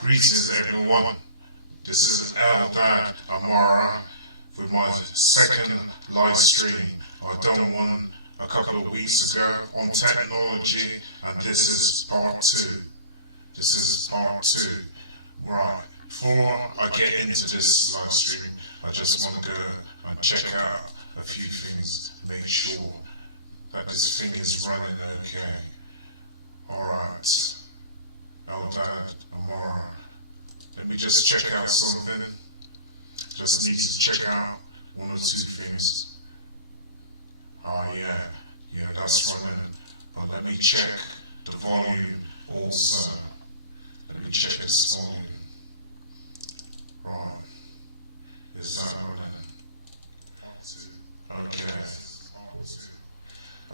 Greetings everyone, this is Dad Amara with my second live stream. I done one a couple of weeks ago on technology, and this is part 2. This is part 2. Right, before I get into this live stream, I just want to go and check out a few things, make sure that this thing is running okay. Alright, Dad Amara. Let me just check out something. Just need to check out one or two things. Yeah, that's running. But let me check the volume also. Let me check this volume. Right. Is that running? Okay.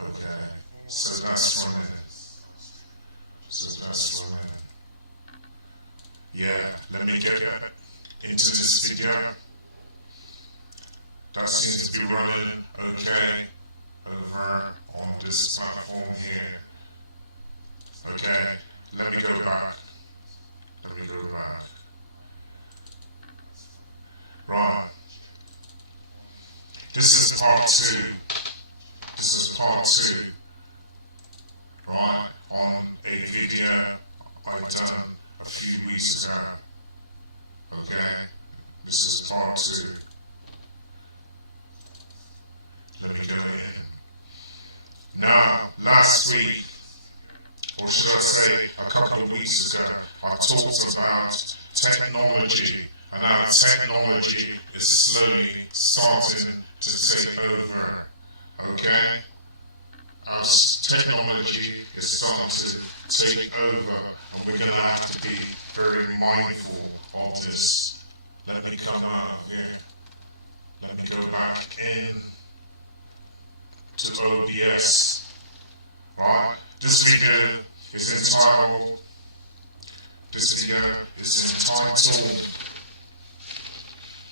Okay. So that's running. Yeah, let me get into this video. That seems to be running okay over on this platform here. Okay, let me go back. Right. This is part 2. Right, on a video I done a few weeks ago. Okay, this is part 2. Let me go in. Now, last week, or should I say a couple of weeks ago, I talked about technology and how technology is slowly starting to take over. Okay? As technology is starting to take over, and we're going to have to be very mindful of this. Let me come out of here. Let me go back in to OBS. Right? This video is entitled,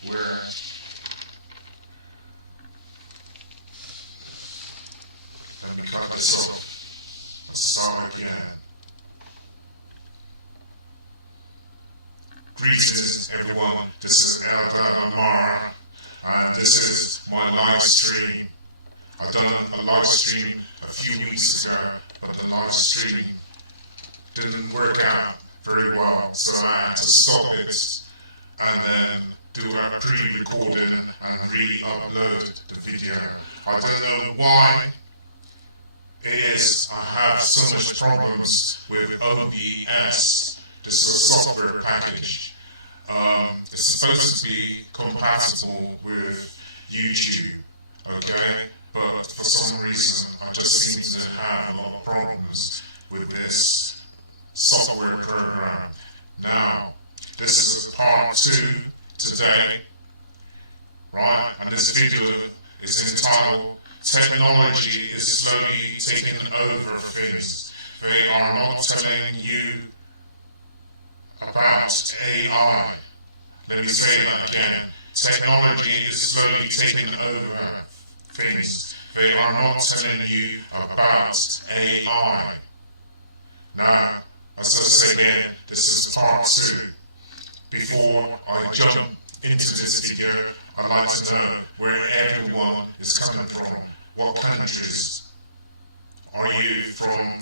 where let me cut this off and start again. Greetings everyone, this is Dad Amara, and this is my live stream. I've done a live stream a few weeks ago, but the live stream didn't work out very well, so I had to stop it and then do a pre-recording and re-upload the video. I don't know why it is I have so much problems with OBS. This is a software package. It's supposed to be compatible with YouTube, okay? But for some reason, I just seem to have a lot of problems with this software program. Now, this is part 2 today, right? And this video is entitled, Technology is Slowly Taking Over Things. They are not telling you about AI. Let me say that again. Technology is slowly taking over things. They are not telling you about AI. Now, as I say again, this is part 2. Before I jump into this video, I'd like to know where everyone is coming from. What countries? Are you from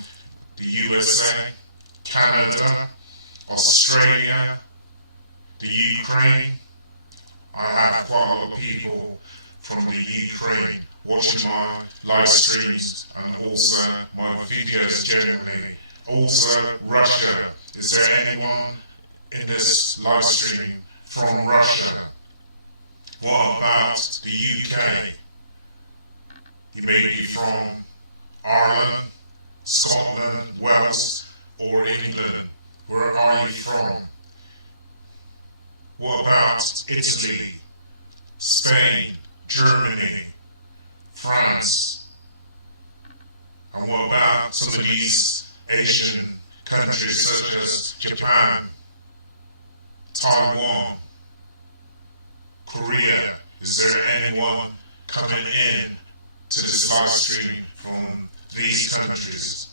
the USA, Canada, Australia, the Ukraine? I have quite a lot of people from the Ukraine watching my live streams and also my videos generally. Also Russia. Is there anyone in this live stream from Russia? What about the UK? You may be from Ireland, Scotland, Wales, or England. Where are you from? What about Italy, Spain, Germany, France? And what about some of these Asian countries such as Japan, Taiwan, Korea? Is there anyone coming in to this live stream from these countries?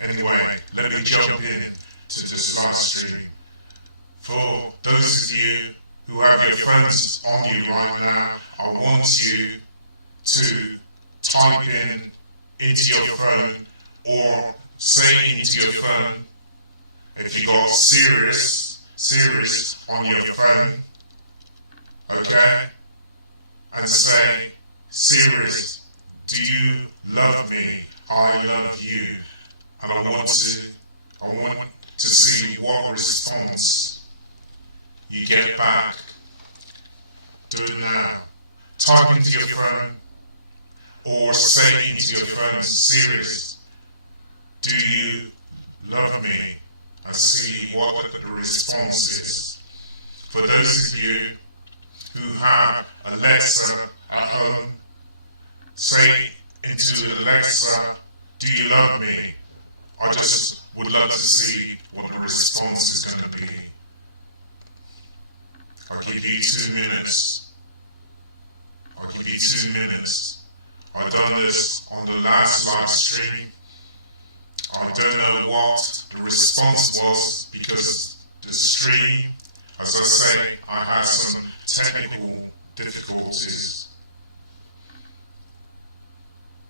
Anyway, let me jump in. to this live stream. For those of you who have your phones on you right now, I want you to type into your phone or say into your phone, if you got Sirius on your phone, okay, and say, Sirius, do you love me? I love you. And I want to see what response you get back. Do it now. Type into your phone or say into your phone, Sirius, do you love me? And see what the response is. For those of you who have Alexa at home, say into Alexa, do you love me? I just would love to see what the response is going to be. I'll give you 2 minutes. I'll give you 2 minutes. I've done this on the last live stream. I don't know what the response was because the stream, as I say, I had some technical difficulties.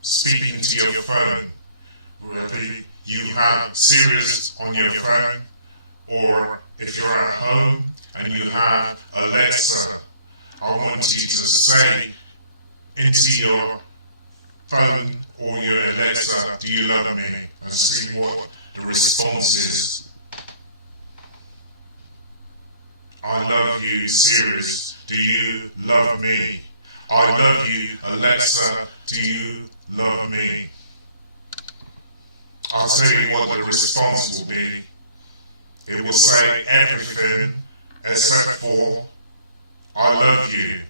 Speaking to your phone, whether you have Sirius on your phone, or if you're at home and you have Alexa, I want you to say into your phone or your Alexa, do you love me? And see what the response is. I love you, Sirius. Do you love me? I love you, Alexa. Do you love me? I'll tell you what the response will be. It will say everything except for I love you.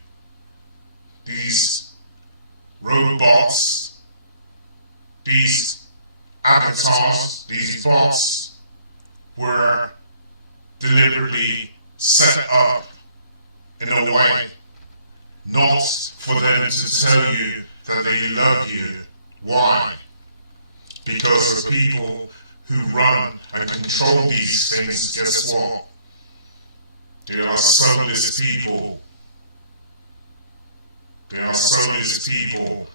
These robots, these avatars, these bots were deliberately set up in a way not for them to tell you that they love you. Why? Because the people who run and control these things, guess what? They are soulless people. They are soulless people.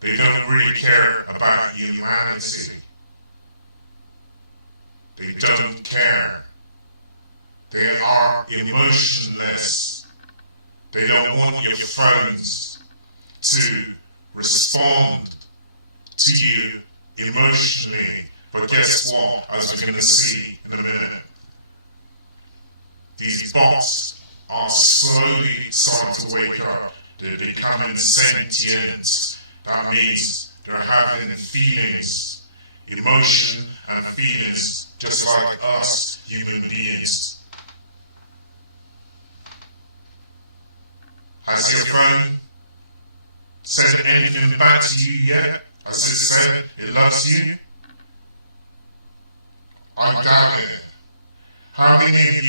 They don't really care about humanity. They don't care. They are emotionless. They don't want your phones to respond to you emotionally. But guess what? As we're going to see in a minute, these bots are slowly starting to wake up. They're becoming sentient. That means they're having feelings, emotion and feelings, just like us human beings. Has your phone said anything back to you yet? Has it said it loves you? I doubt it. How many of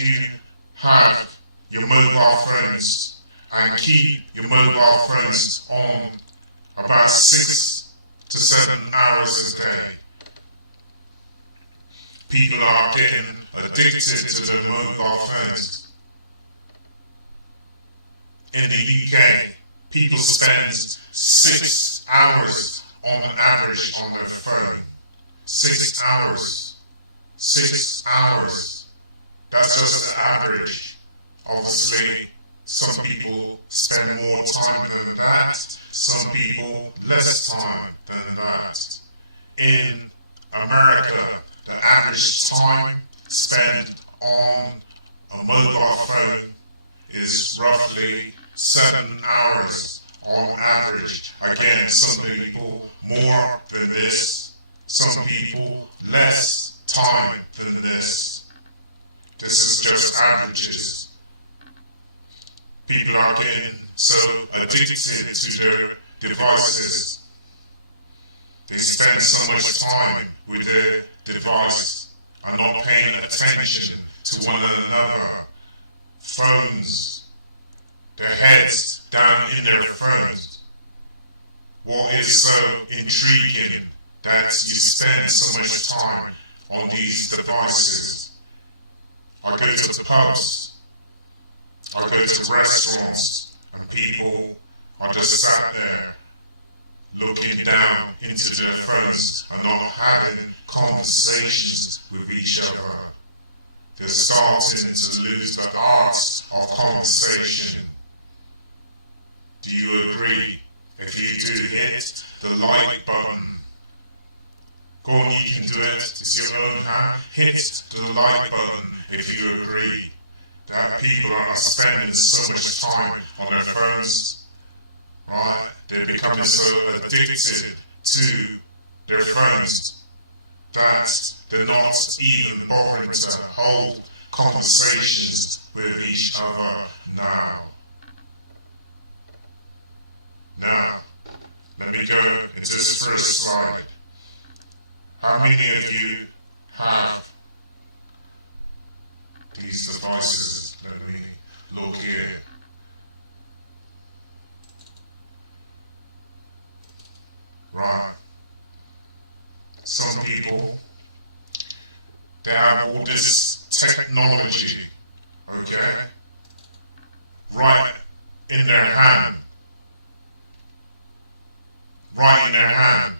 you have your mobile phones and keep your mobile phones on about 6 to 7 hours a day? People are getting addicted to their mobile phones. In the UK, people spend 6 hours on average on their phone. 6 hours. 6 hours. That's just the average. Obviously, some people spend more time than that. Some people less time than that. In America, the average time spent on a mobile phone is roughly 7 hours on average. Again, some people more than this, some people less time than this. This is just averages. People are getting so addicted to their devices. They spend so much time with their device and not paying attention to one another. Phones, their heads down in their phones. What is so intriguing that you spend so much time on these devices. I go to the pubs, I go to restaurants, and people are just sat there looking down into their phones and not having conversations with each other. They're starting to lose the art of conversation. Do you agree? If you do, hit the like button. Go on, you can do it. It's your own hand. Hit the like button if you agree that people are spending so much time on their phones, right? They're becoming so addicted to their phones that they're not even bothering to hold conversations with each other now. Now, let me go into this first slide. How many of you have these devices? Let me look here. Right. Some people, they have all this technology, okay, right in their hand. Right in their hand.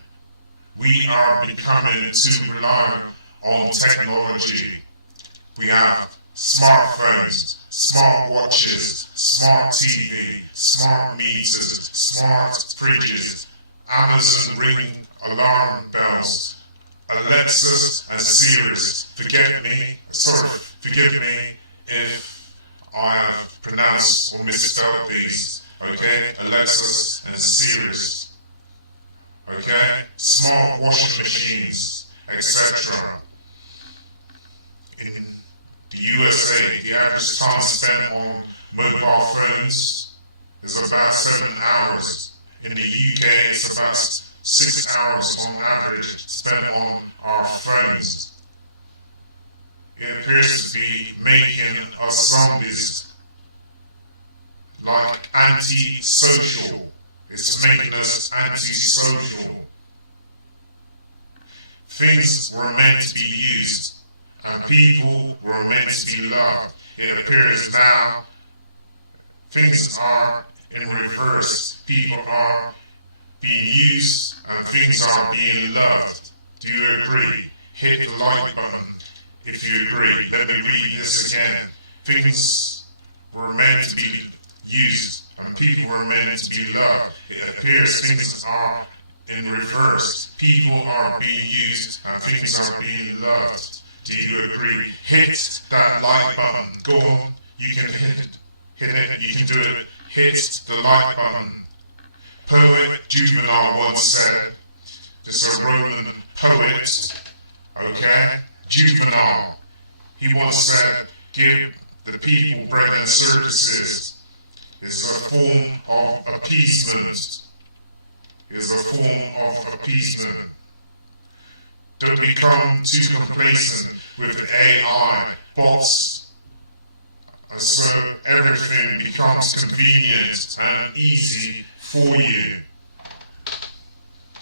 We are becoming too reliant on technology. We have smartphones, smart watches, smart TV, smart meters, smart fridges, Amazon Ring alarm bells, Alexas and Sirius. Forgive me if I have pronounced or misspelled these, okay? Alexas and Sirius. Okay, smart washing machines, etc. In the USA, the average time spent on mobile phones is about 7 hours. In the UK, it's about 6 hours on average spent on our phones. It appears to be making us zombies, like anti-social. It's making us antisocial. Things were meant to be used, and people were meant to be loved. It appears now things are in reverse. People are being used, and things are being loved. Do you agree? Hit the like button if you agree. Let me read this again. Things were meant to be used, and people were meant to be loved. It appears things are in reverse. People are being used and things are being loved. Do you agree? Hit that like button. Go on. You can hit it. You can do it. Hit the like button. Poet Juvenal once said, this is a Roman poet, okay? Juvenal. He once said, give the people bread and circuses. It's a form of appeasement. It's a form of appeasement. Don't become too complacent with the AI bots, so everything becomes convenient and easy for you.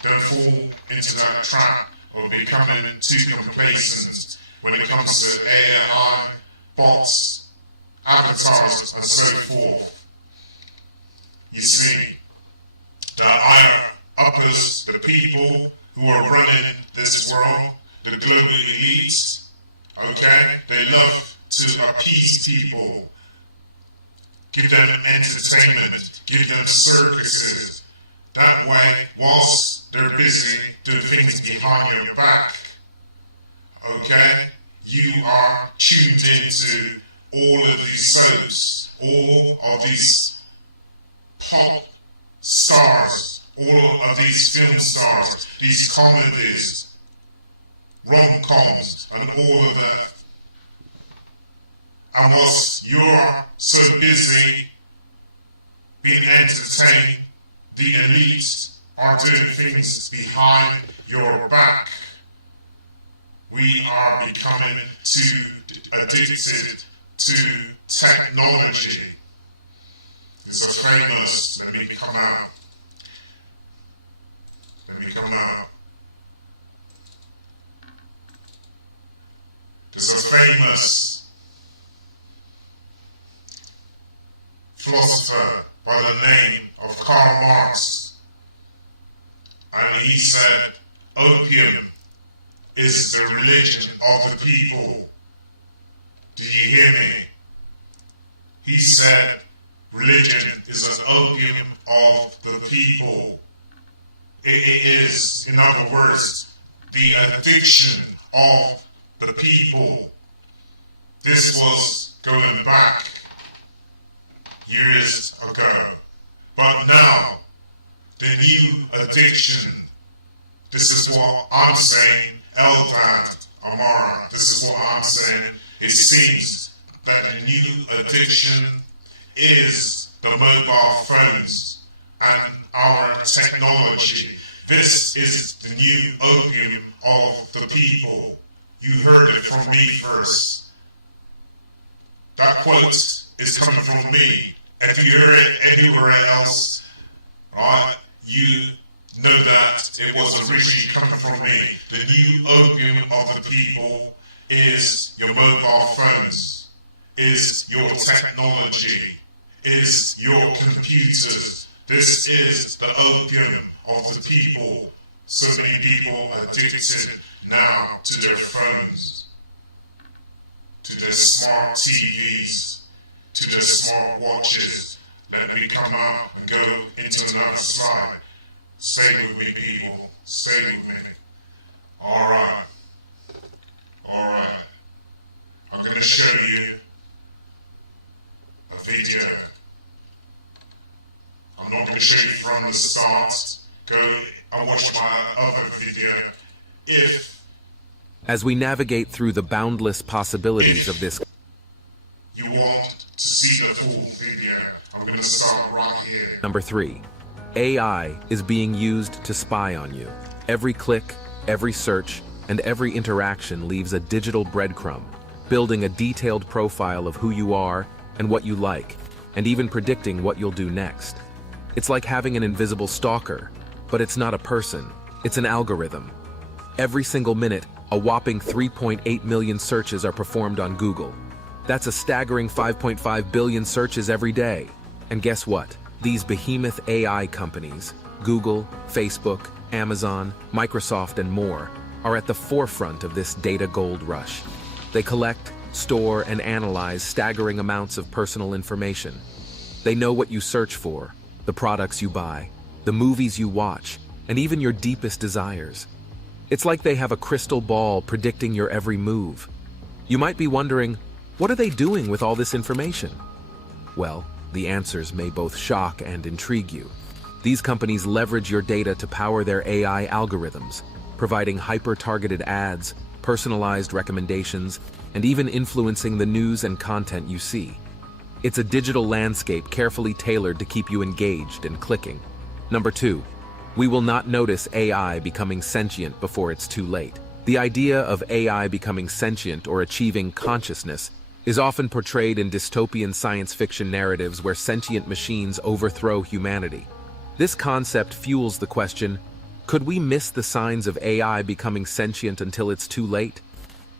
Don't fall into that trap of becoming too complacent when it comes to AI, bots, avatars, and so forth. You see, the higher uppers, the people who are running this world, the global elites, okay, they love to appease people, give them entertainment, give them circuses. That way, whilst they're busy doing things behind your back, okay, you are tuned into all of these soaps, all of these pop stars, all of these film stars, these comedies, rom-coms, and all of that. And whilst you're so busy being entertained, the elites are doing things behind your back. We are becoming too addicted to technology. It's a famous, let me come out. the name of Karl Marx. And he said, opium is the religion of the people. Do you hear me? He said, religion is an opium of the people. It is, in other words, the addiction of the people. This was going back years ago. But now, the new addiction, this is what I'm saying, Eldad, Amara, this is what I'm saying. It seems that the new addiction is the mobile phones and our technology. This is the new opium of the people. You heard it from me first. That quote is coming from me. If you hear it anywhere else, right, you know that it was originally coming from me. The new opium of the people is your mobile phones, is your technology, is your computers. This is the opium of the people. So many people are addicted now to their phones, to their smart TVs, to their smart watches. Let me come out and go into another slide. Stay with me, people. Stay with me. All right. All right. I'm going to show you a video. I'm not going to show you from the start. Go and watch my other video as we navigate through the boundless possibilities of this. You want to see the full video. I'm going to start right here. Number 3. AI is being used to spy on you. Every click, every search, and every interaction leaves a digital breadcrumb, building a detailed profile of who you are and what you like, and even predicting what you'll do next. It's like having an invisible stalker, but it's not a person, it's an algorithm. Every single minute, a whopping 3.8 million searches are performed on Google. That's a staggering 5.5 billion searches every day. And guess what? These behemoth AI companies, Google, Facebook, Amazon, Microsoft, and more, are at the forefront of this data gold rush. They collect, store, and analyze staggering amounts of personal information. They know what you search for, the products you buy, the movies you watch, and even your deepest desires. It's like they have a crystal ball predicting your every move. You might be wondering, what are they doing with all this information? Well, the answers may both shock and intrigue you. These companies leverage your data to power their AI algorithms, providing hyper-targeted ads, personalized recommendations, and even influencing the news and content you see. It's a digital landscape carefully tailored to keep you engaged and clicking. Number 2. We will not notice AI becoming sentient before it's too late. The idea of AI becoming sentient or achieving consciousness is often portrayed in dystopian science fiction narratives where sentient machines overthrow humanity. This concept fuels the question, could we miss the signs of AI becoming sentient until it's too late?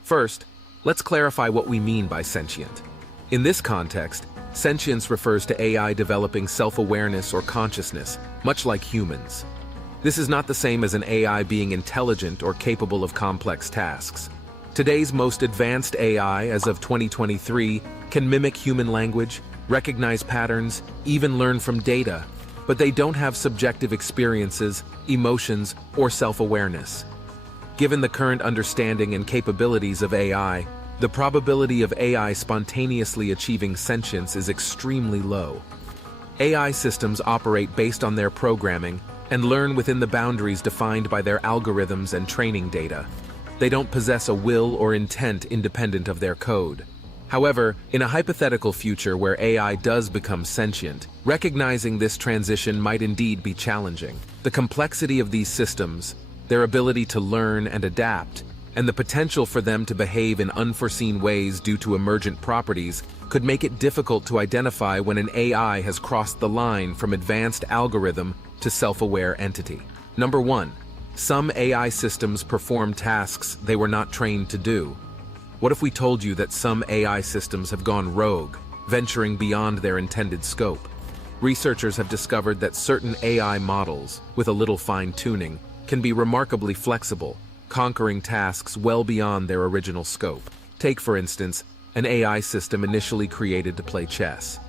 First, let's clarify what we mean by sentient. In this context, sentience refers to AI developing self-awareness or consciousness, much like humans. This is not the same as an AI being intelligent or capable of complex tasks. Today's most advanced AI, as of 2023, can mimic human language, recognize patterns, even learn from data, but they don't have subjective experiences, emotions, or self-awareness. Given the current understanding and capabilities of AI, the probability of AI spontaneously achieving sentience is extremely low. AI systems operate based on their programming and learn within the boundaries defined by their algorithms and training data. They don't possess a will or intent independent of their code. However, in a hypothetical future where AI does become sentient, recognizing this transition might indeed be challenging. The complexity of these systems, their ability to learn and adapt, and the potential for them to behave in unforeseen ways due to emergent properties could make it difficult to identify when an AI has crossed the line from advanced algorithm to self-aware entity. Number 1. Some AI systems perform tasks they were not trained to do. What if we told you that some AI systems have gone rogue, venturing beyond their intended scope? Researchers have discovered that certain AI models, with a little fine-tuning, can be remarkably flexible, conquering tasks well beyond their original scope. Take, for instance, an AI system initially created to play chess.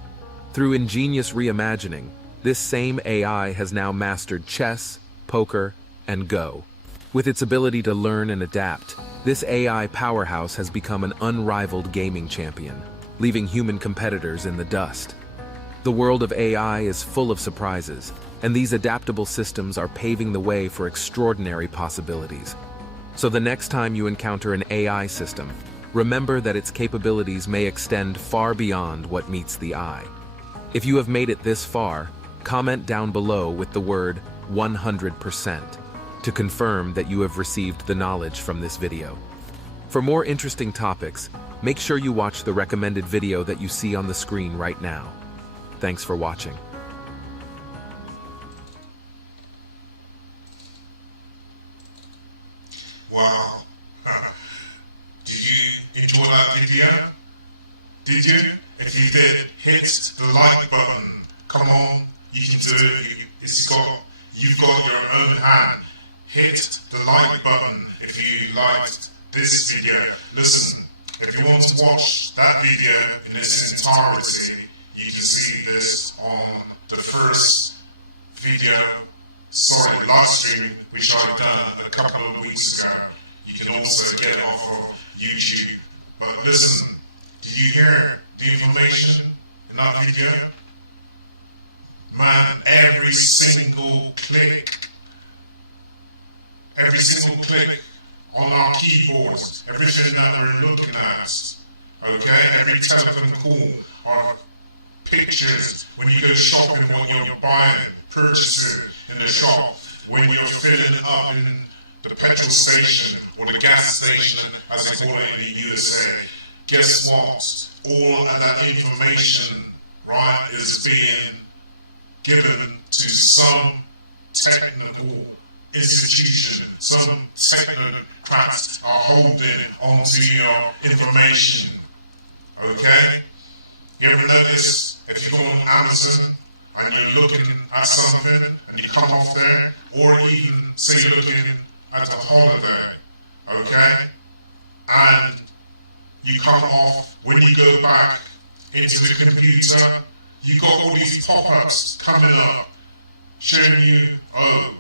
Through ingenious reimagining, this same AI has now mastered chess, poker, and Go. With its ability to learn and adapt, this AI powerhouse has become an unrivaled gaming champion, leaving human competitors in the dust. The world of AI is full of surprises, and these adaptable systems are paving the way for extraordinary possibilities. So the next time you encounter an AI system, remember that its capabilities may extend far beyond what meets the eye. If you have made it this far, comment down below with the word 100% to confirm that you have received the knowledge from this video. For more interesting topics, make sure you watch the recommended video that you see on the screen right now. Thanks for watching. Wow. Did you enjoy that video? Did you? If you did, hit the like button. Come on, you can do it. You've got your own hand. Hit the like button if you liked this video. Listen, if you want to watch that video in its entirety, you can see this on the first live stream, which I've done a couple of weeks ago. You can also get it off of YouTube. But listen, did you hear the information in that video? Man, every single click on our keyboards, everything that we're looking at, okay, every telephone call, our pictures, when you go shopping, when you're buying, purchasing in the shop, when you're filling up in the petrol station or the gas station, as they call it in the USA, guess what? All of that information, right, is being given to some technical institution. Some technocrats are holding onto your information. Okay? You ever notice if you go on Amazon and you're looking at something and you come off there, or even say you're looking at a holiday, okay? And you come off, when you go back into the computer, you got all these pop-ups coming up showing you, oh,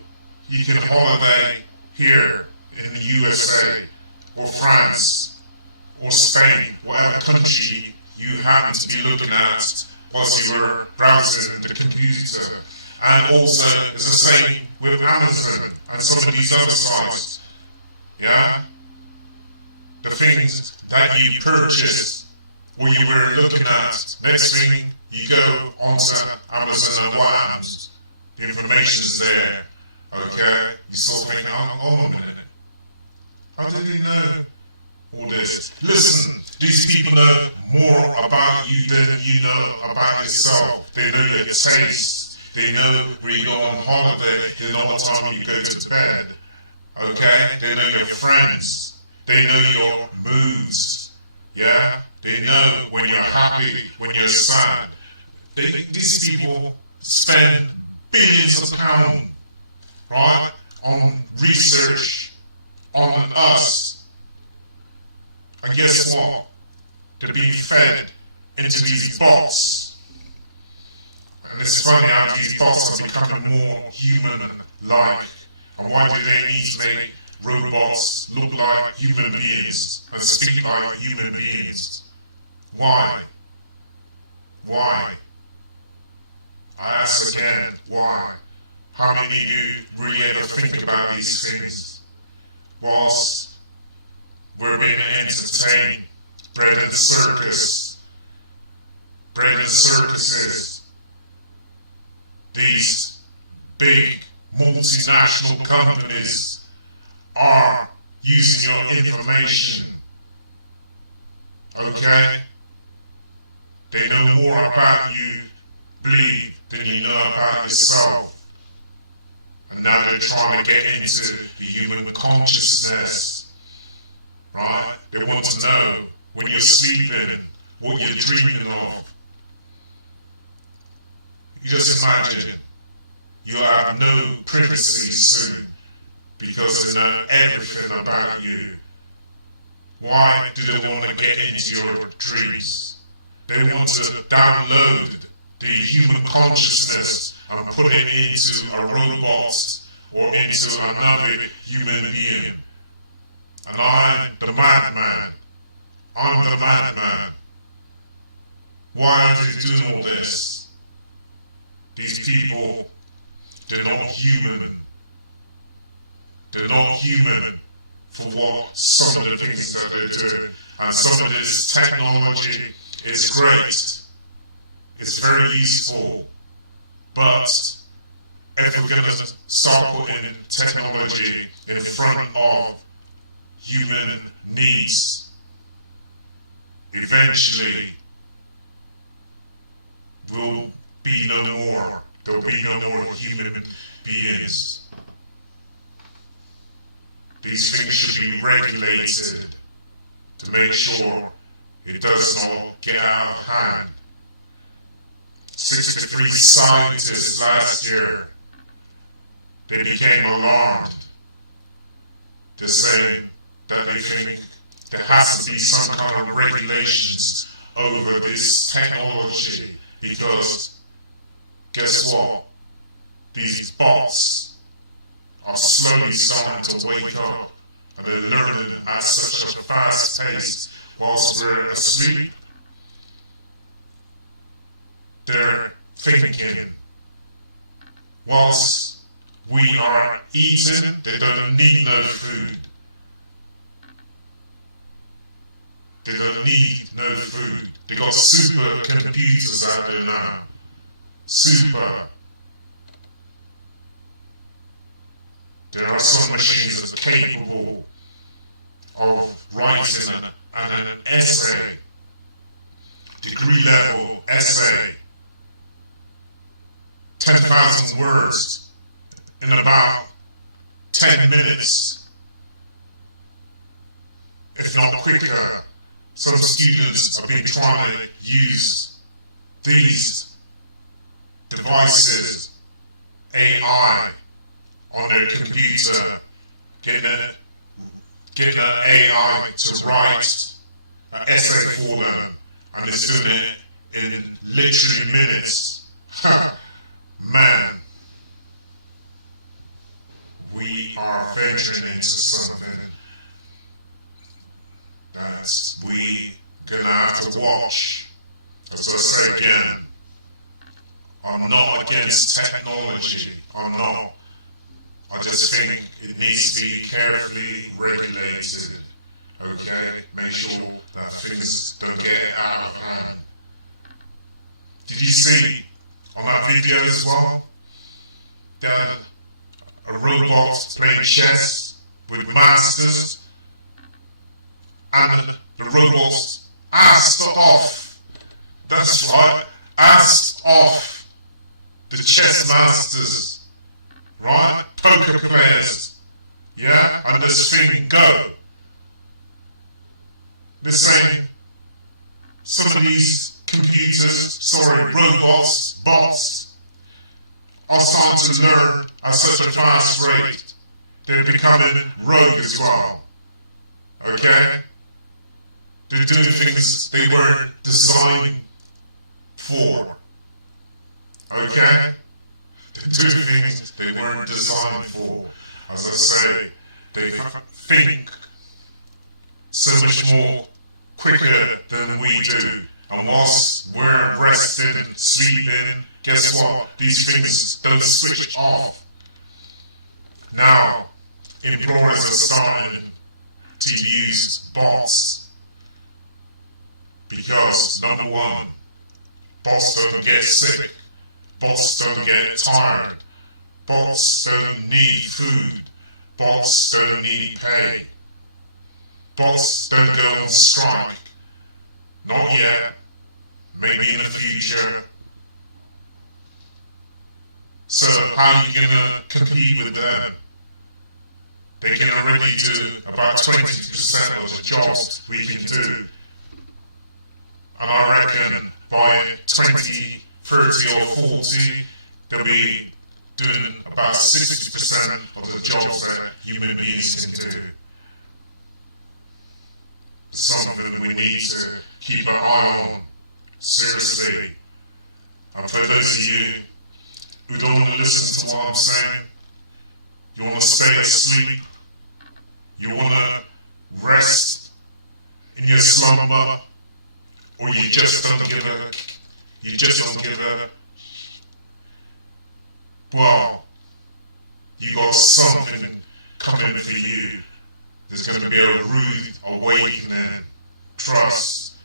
you can holiday here in the USA or France or Spain, whatever country you happen to be looking at whilst you were browsing the computer. And also, it's the same with Amazon and some of these other sites. Yeah? The things that you purchased or you were looking at, next thing you go onto Amazon and what happens? The information's there. Okay? You sort of think, hold on a minute. How did he know all this? Listen, these people know more about you than you know about yourself. They know your taste. They know where you go on holiday. They know what time you go to bed. Okay? They know your friends. They know your moods. Yeah? They know when you're happy, when you're sad. These people spend billions of pounds, right, on research on us. And guess what? They're being fed into these bots. And it's funny how these bots are becoming more human-like. And why do they need to make robots look like human beings and speak like human beings? Why? Why? I ask again, why? How many of you really ever think about these things? Whilst we're being entertained, bread and circuses, these big multinational companies are using your information. Okay? They know more about you, believe, than you know about yourself. And now they're trying to get into the human consciousness. Right? They want to know when you're sleeping, what you're dreaming of. You just imagine you have no privacy soon because they know everything about you. Why do they want to get into your dreams? They want to download the human consciousness and put it into a robot or into another human being. And I'm the madman. I'm the madman. Why are they doing all this? These people, they're not human. They're not human for what some of the things that they're doing. And some of this technology is great. It's very useful. But if we're going to start putting technology in front of human needs, eventually will be no more. There'll be no more human beings. These things should be regulated to make sure it does not get out of hand. 63 scientists last year, they became alarmed. They're saying that they think there has to be some kind of regulations over this technology because guess what? These bots are slowly starting to wake up and they're learning at such a fast pace whilst we're asleep. They're thinking. Whilst we are eating, they don't need no food. They don't need no food. They got super computers out there now. Super. There are some machines that are capable of writing an essay, degree level essay, 10,000 words in about 10 minutes, if not quicker. Some students have been trying to use these devices, AI, on their computer, getting an AI to write an essay for them, and it's doing it in literally minutes. Man, we are venturing into something that we gonna have to watch. As I say again, I'm not against technology. I'm not. I just think it needs to be carefully regulated. Okay, make sure that things don't get out of hand. Did you see on that video as well that a robot playing chess with masters, and the robot asked off, that's right, asked off the chess masters, right, poker players, yeah, and this thing go. They're saying some of these robots, bots, are starting to learn at such a fast rate. They're becoming rogue as well. Okay? They're doing things they weren't designed for. Okay? They're doing things they weren't designed for. As I say, they think so much more quicker than we do. And whilst we're resting, sleeping, guess what? These things don't switch off. Now, employers are starting to use bots because, number one, bots don't get sick, bots don't get tired, bots don't need food, bots don't need pay, bots don't go on strike. Not yet, maybe in the future. So how are you going to compete with them? They can already do about 20% of the jobs we can do. And I reckon by 2030, 30 or 40, they'll be doing about 60% of the jobs that human beings can do. Something we need to keep an eye on, seriously. And for those of you who don't want to listen to what I'm saying, you want to stay asleep, you want to rest in your slumber, or you just don't give a, well, you got something coming for you. There's going to be a rude awakening, trust.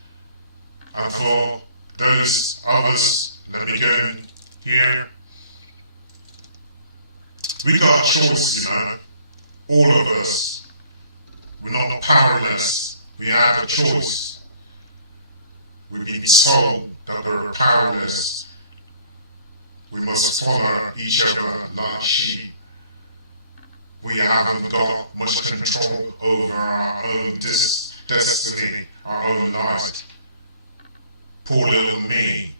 And for those others, let me go in here. We got a choice, all of us. We're not powerless, we have a choice. We've been told that we're powerless. We must follow each other like sheep. We haven't got much control over our own destiny, our own lives. Poor little me,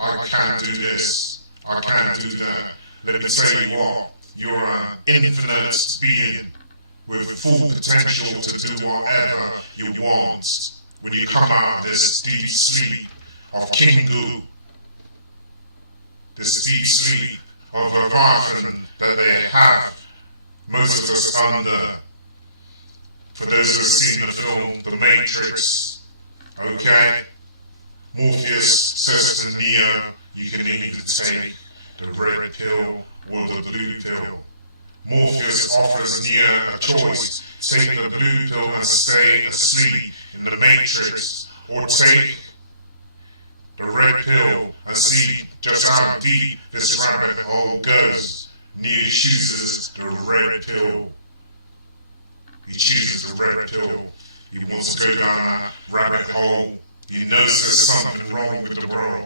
I can't do this, I can't do that. Let me tell you what, you're an infinite being with full potential to do whatever you want when you come out of this deep sleep of Kingu, this deep sleep of Leviathan that they have most of us under. For those who have seen the film The Matrix, okay, Morpheus says to Neo, you can either take the red pill or the blue pill. Morpheus offers Neo a choice: take the blue pill and stay asleep in the Matrix, or take the red pill and see just how deep this rabbit hole goes. Neo chooses the red pill. He chooses the red pill. He wants to go down that rabbit hole. He knows there's something wrong with the world,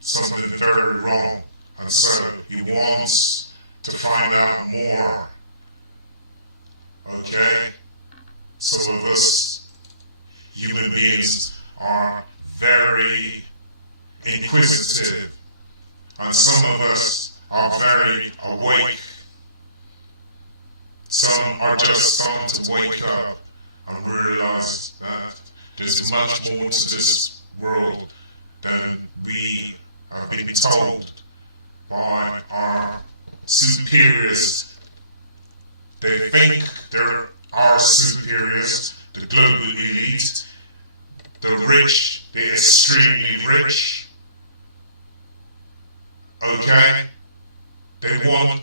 something very wrong, and so he wants to find out more. Okay? Some of us human beings are very inquisitive, and some of us are very awake. Some are just starting to wake up and realize that there's much more to this world than we have been told by our superiors. They think they're our superiors, the global elite, the rich, the extremely rich. Okay? They want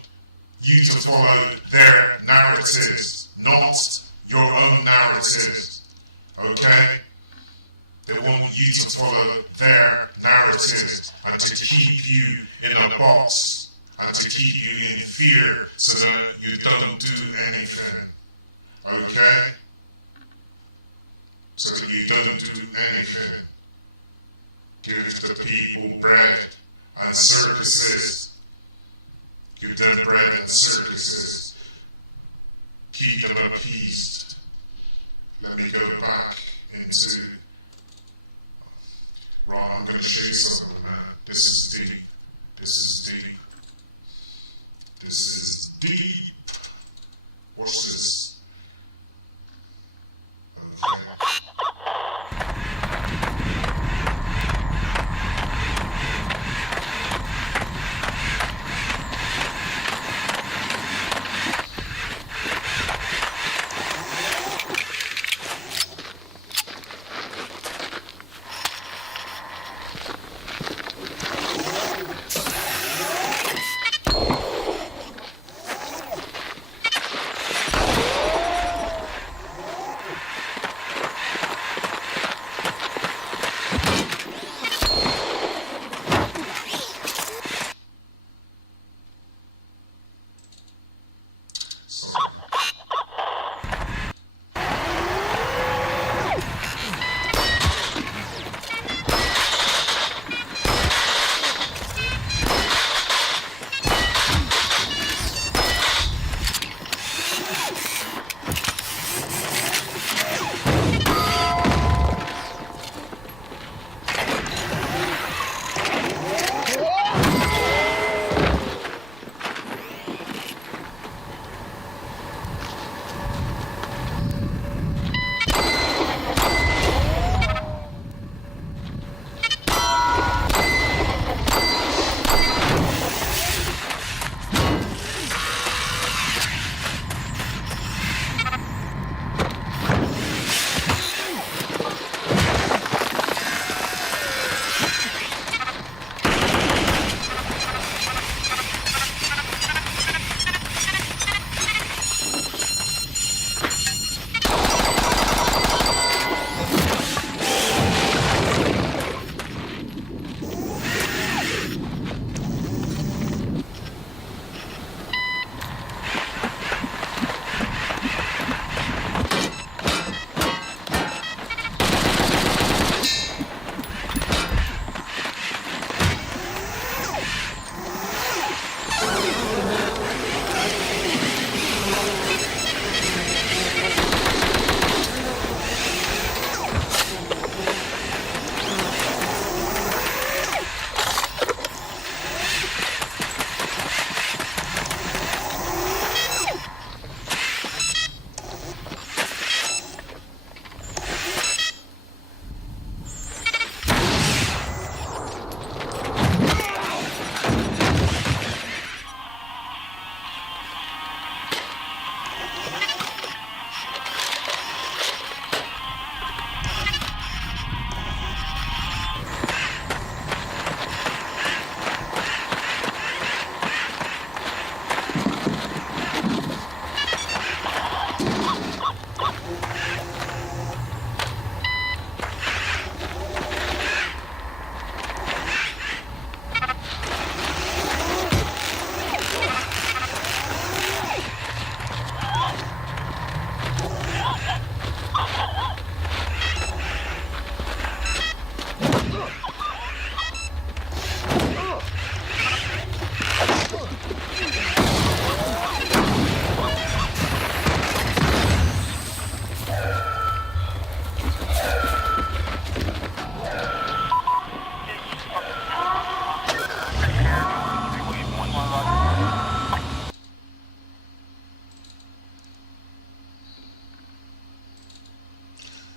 you to follow their narratives, not your own narratives. Okay? They want you to follow their narratives and to keep you in a box and to keep you in fear so that you don't do anything. Okay? So that you don't do anything. Give the people bread and circuses. Give them bread and circuses. Keep them appeased. Let me go back into... Right, I'm going to show you something, man. This is deep. This is deep. This is deep. Watch this. Okay.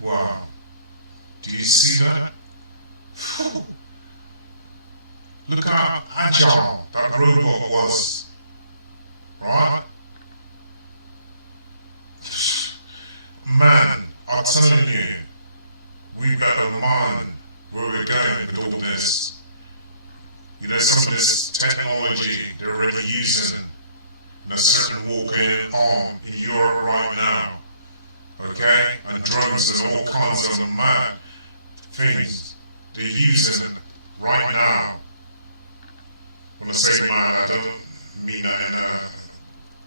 Wow. Do you see that? Phew. Look how agile that robot was. Right? Man, I'm telling you, we've got a mind where we're going with all this. You know, some of this technology they're already using in a certain walk-in arm in Europe right now. Okay? And drones and all kinds of mad things they're using right now. When I say man, I don't mean that in a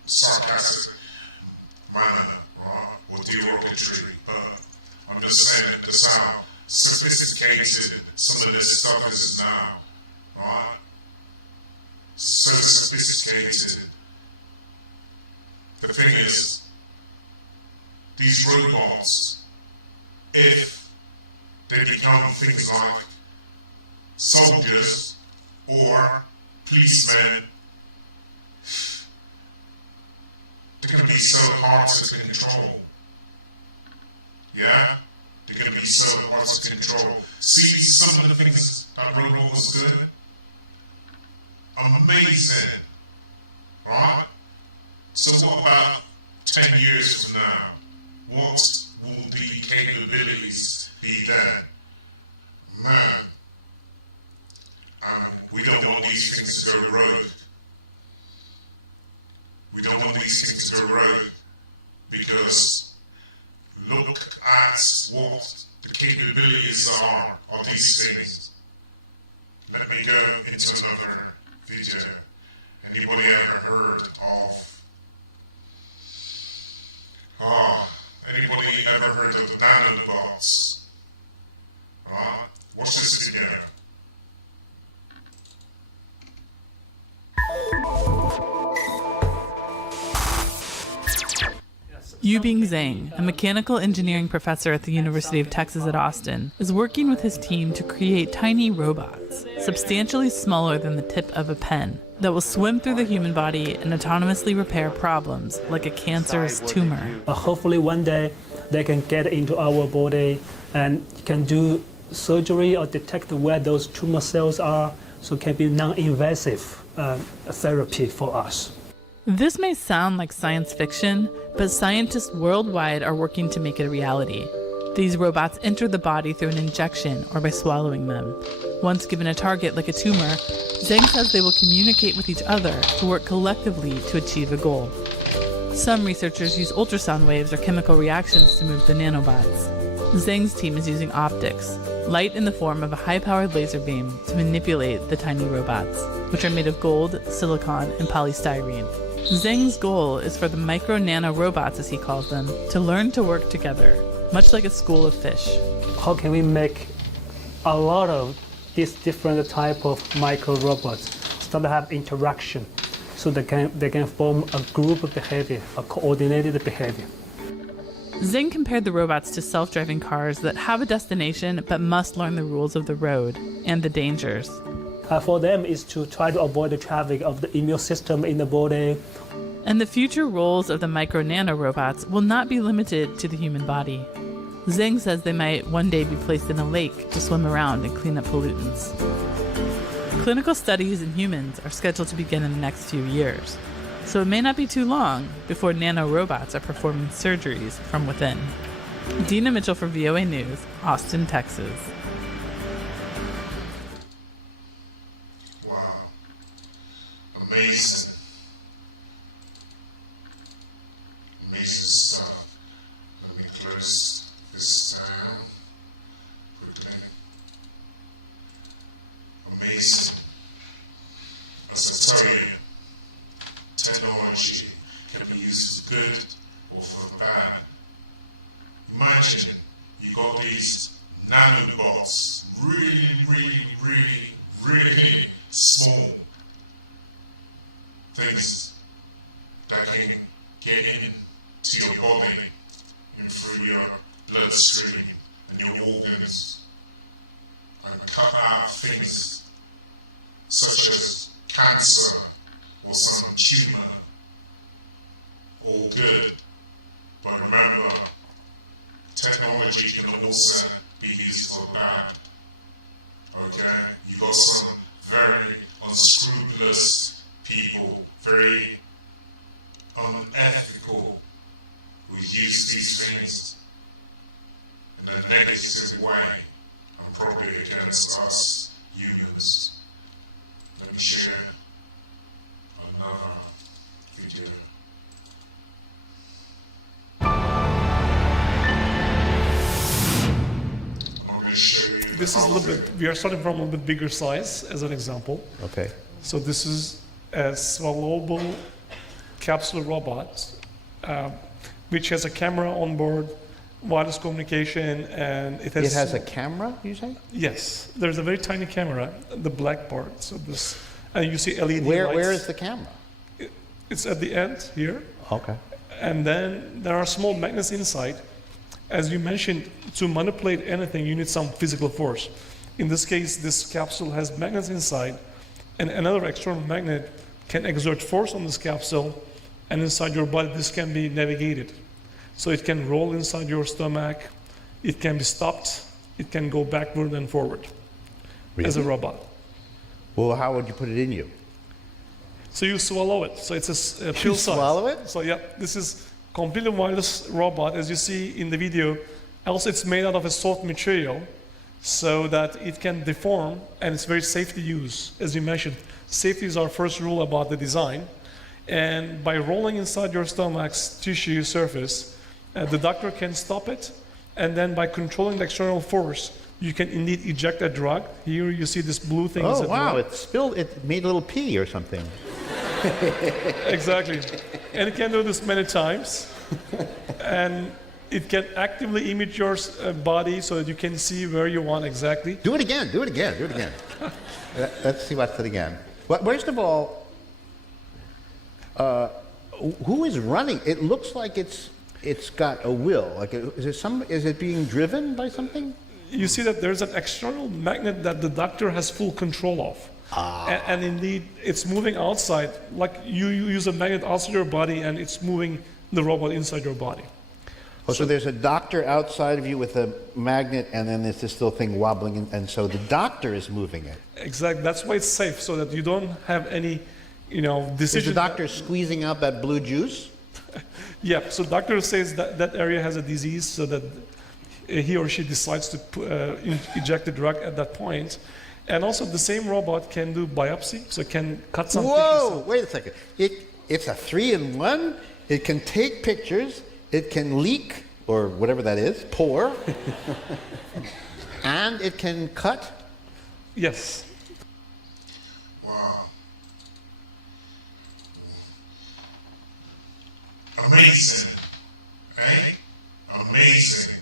sarcastic manner, right? Or derogatory, but I'm just saying that that's how sophisticated some of this stuff is now, right? So sophisticated. The thing is, these robots, if they become things like soldiers or policemen, they're going to be so hard to control. Yeah? They're going to be so hard to control. See some of the things that robot was doing? Amazing. Right? So what about 10 years from now? What will the capabilities be then? Man. We don't want these things to go rogue. We don't want these things to go rogue because look at what the capabilities are of these things. Let me go into another video. Anybody ever heard of anybody ever heard of nanobots? Watch this video. Yubing Zhang, a mechanical engineering professor at the University of Texas at Austin, is working with his team to create tiny robots, substantially smaller than the tip of a pen, that will swim through the human body and autonomously repair problems like a cancerous tumor. Hopefully one day they can get into our body and can do surgery or detect where those tumor cells are, so it can be non-invasive therapy for us. This may sound like science fiction, but scientists worldwide are working to make it a reality. These robots enter the body through an injection or by swallowing them. Once given a target like a tumor, Zhang says they will communicate with each other to work collectively to achieve a goal. Some researchers use ultrasound waves or chemical reactions to move the nanobots. Zhang's team is using optics, light in the form of a high-powered laser beam, to manipulate the tiny robots, which are made of gold, silicon, and polystyrene. Zhang's goal is for the micro-nano robots, as he calls them, to learn to work together, much like a school of fish. How can we make a lot of these different type of micro robots start to have interaction, so they can form a group behavior, a coordinated behavior? Zhang compared the robots to self-driving cars that have a destination but must learn the rules of the road and the dangers. For them is to try to avoid the traffic of the immune system in the body. And the future roles of the micro-nano robots will not be limited to the human body. Zhang says they might one day be placed in a lake to swim around and clean up pollutants. Clinical studies in humans are scheduled to begin in the next few years, so it may not be too long before nano-robots are performing surgeries from within. Dina Mitchell for VOA News, Austin, Texas. Amazing. Amazing stuff. Let me close this down quickly. Amazing. As I tell you, technology can be used for good or for bad. Imagine you got these nanobots, really small things that can get into your body and through your bloodstream and your organs and cut out things such as cancer or some tumor. All good, but remember, technology can also be used for bad. Okay? You've got some very unscrupulous people, very unethical, who use these things in a negative way and probably against us humans. Let me share another video. I'm going to show you. This is a little bit, we are starting from a little bit bigger size as an example. Okay. So this is a swallowable capsule robot, which has a camera on board, wireless communication, and it has a camera, you say? Yes, there's a very tiny camera, the black part. So this, and you see LED lights. Where is the camera? It's at the end here. Okay. And then there are small magnets inside. As you mentioned, to manipulate anything, you need some physical force. In this case, this capsule has magnets inside, and another external magnet can exert force on this capsule, and inside your body, this can be navigated. So it can roll inside your stomach, it can be stopped, it can go backward and forward as a robot. Well, how would you put it in you? So you swallow it. So it's a pill size. Swallow it? So yeah, this is completely wireless robot, as you see in the video. Also, it's made out of a soft material so that it can deform, and it's very safe to use. As you mentioned, safety is our first rule about the design. And by rolling inside your stomach's tissue surface, the doctor can stop it, and then by controlling the external force, you can indeed eject a drug. Here you see this blue thing. Is Oh, a wow, drug. it spilled, it made a little pee or something. Exactly. And it can do this many times. And it can actively image your body so that you can see where you want exactly. Do it again, do it again, do it again. Let's see what's it again. Well, first of all, who is running? It looks like it's got a will. Like, is it being driven by something? You see that there's an external magnet that the doctor has full control of. And indeed, it's moving outside. Like you use a magnet outside your body, and it's moving the robot inside your body. Oh, so there's a doctor outside of you with a magnet, and then there's this little thing wobbling, and so the doctor is moving it. Exactly. That's why it's safe, so that you don't have any, decision. Is the doctor squeezing out that blue juice? Yeah. So doctor says that that area has a disease, so that he or she decides to eject the drug at that point. And also, the same robot can do biopsy, so it can cut some. Whoa! Wait a second. It's a 3-in-1. It can take pictures. It can leak, or whatever that is, pour, and it can cut. Yes. Wow. Amazing. Eh? Amazing.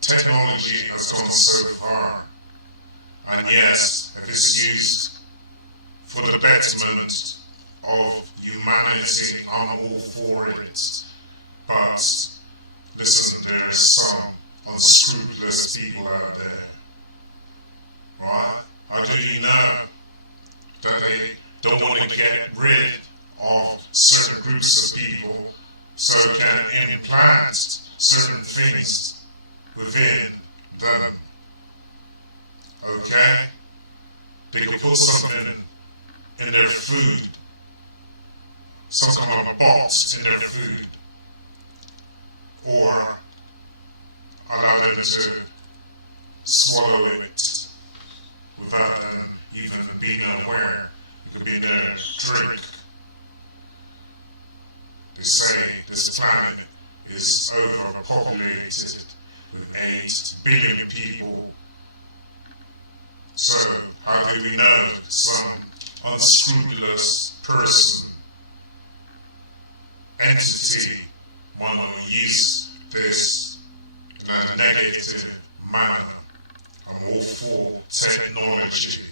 Technology has gone so far. And yes, if it's used for the betterment of humanity, I'm all for it. But listen, there's some unscrupulous people out there. Right? How do you know that they don't want to get rid of certain groups of people so can implant certain things within them? Okay? They could put something in their food, some kind of bots in their food, or allow them to swallow it without them even being aware. It could be in their drink. They say this planet is overpopulated with 8 billion people. So, how do we know that some unscrupulous person, entity, want to use this in a negative manner? I'm all for technology.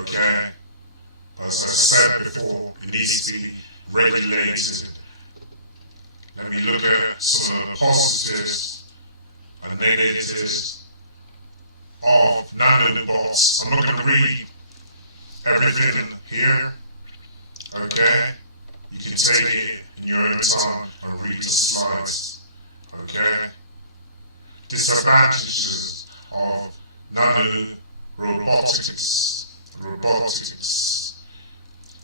Okay? As I said before, it needs to be regulated. Let me look at some of the positives and negatives of nanobots. I'm not going to read everything here, okay? You can take it in your own time and read the slides, disadvantages of robotics.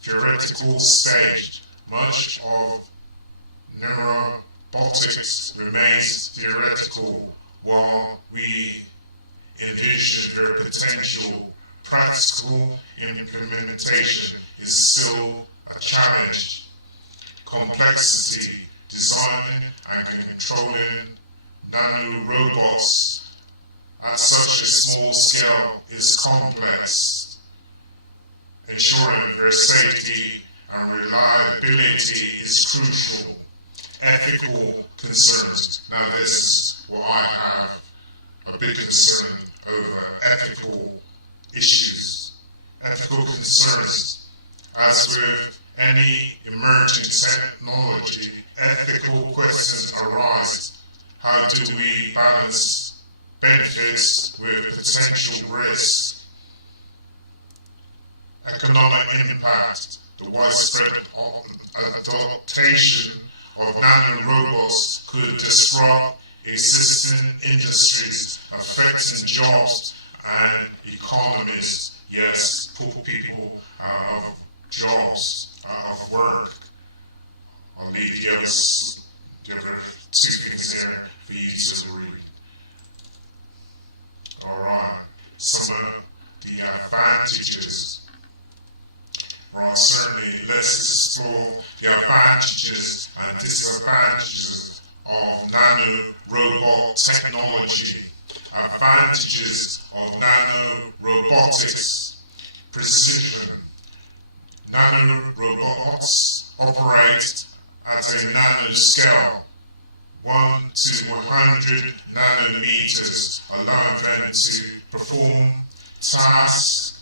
Theoretical stage. Much of nanobotics remains theoretical, while we envision their potential practical implementation is still a challenge. Complexity, designing and controlling nanorobots at such a small scale is complex. Ensuring their safety and reliability is crucial. Ethical concerns. Now this is what I have a big concern over: ethical issues. Ethical concerns. As with any emerging technology, ethical questions arise. How do we balance benefits with potential risks? Economic impact. The widespread adoption of nanorobots could disrupt existing industries, affecting jobs and economies. Yes, put people out of jobs, out of work. I'll leave the other two things there for you to read. Alright, some of the advantages. Right, certainly, let's explore the advantages and disadvantages of nanorobot technology. Advantages of nanorobotics. Precision. Nanorobots operate at a nanoscale, 1 to 100 nanometers, allowing them to perform tasks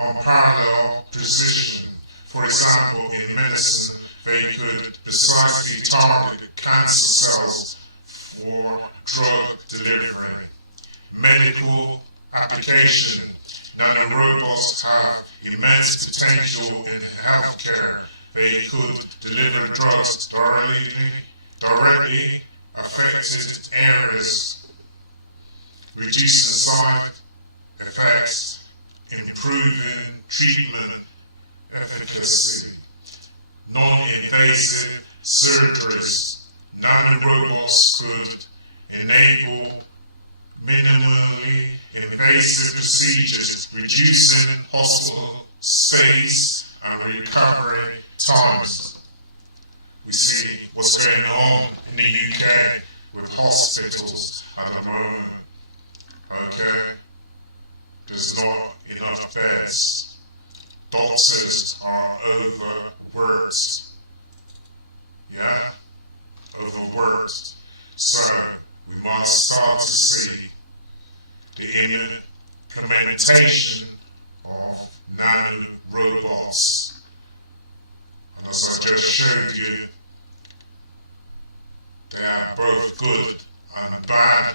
unparalleled precision. For example, in medicine, they could precisely target cancer cells for drug delivery. Medical application. Nanorobots have immense potential in healthcare. They could deliver drugs directly affected areas, reducing side effects, improving treatment efficacy. Non-invasive surgeries. Nanorobots could enable minimally invasive procedures, reducing hospital stays and recovery times. We see what's going on in the UK with hospitals at the moment. Okay? There's not enough beds. Doctors are overworked. Yeah? Overworked. So, we must start to see the implementation of nanorobots. And as I just showed you, they have both good and bad